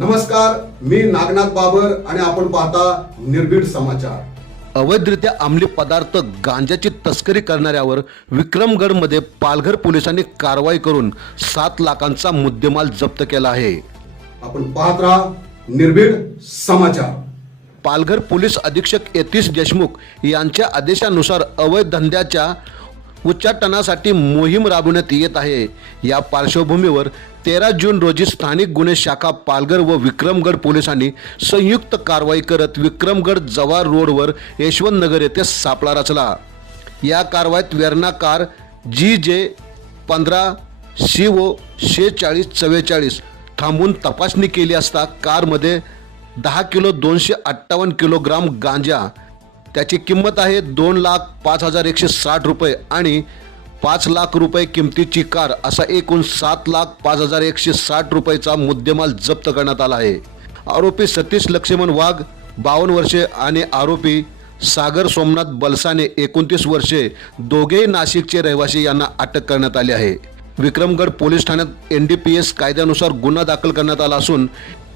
नमस्कार मी नागनाथ बाबर आणि आपण पाहता निर्भीड समाचार. अवैधरित्या अंमली पदार्थ गांजाची तस्करी करणाऱ्यावर विक्रमगडमध्ये पालघर पोलिसांनी कारवाई करून सात लाखांचा मुद्देमाल जप्त केला आहे. आपण पाहत राहा निर्भीड समाचार. पालघर पोलीस अधीक्षक यतीश देशमुख यांच्या आदेशानुसार अवैध धंद्याच्या उच्चाटनासाठी मोहीम राबवण्यात येत आहे. या पार्श्वभूमीवर तेरा जून रोजी स्थानिक गुन्हे शाखा पालघर व विक्रमगड पोलिसांनी संयुक्त कारवाई करत विक्रमगड जवार रोडवर यशवंत नगर येथे सापळा रचला. या कारवाईत वेर्ना कार जी जे पंधरा सी ओ शेचाळीस चव्वेचाळीस थांबून तपासणी केली असता कारमध्ये दहा किलो दोनशे अठ्ठावन्न किलोग्राम गांजा त्याची किंमत आहे दोन लाख पाच हजार एकशे साठ रुपये आणि पाच लाख रुपये किमतीची कार असा एकूण सात लाख पाच हजार एकशे साठ रुपयेचा मुद्देमाल जप्त करण्यात आला आहे. आरोपी सतीश लक्ष्मण वाघ बावन्न वर्षे आणि आरोपी सागर सोमनाथ बलसाने एकोणतीस वर्षे दोघेही नाशिकचे रहिवासी यांना अटक करण्यात आली आहे. विक्रमगड पोलीस ठाण्यात एन डी पी एस कायद्यानुसार गुन्हा दाखल करण्यात आला असून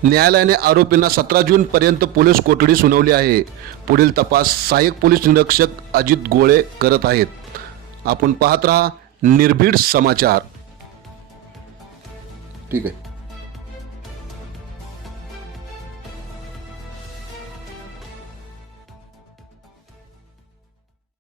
न्यायालयाने आरोपींना सतरा जूनपर्यंत पोलीस कोठडी सुनावली आहे. पुढील तपास सहाय्यक पोलीस निरीक्षक अजित गोळे करत आहेत. आपण पाहत राहा निर्भीड समाचार. ठीक आहे.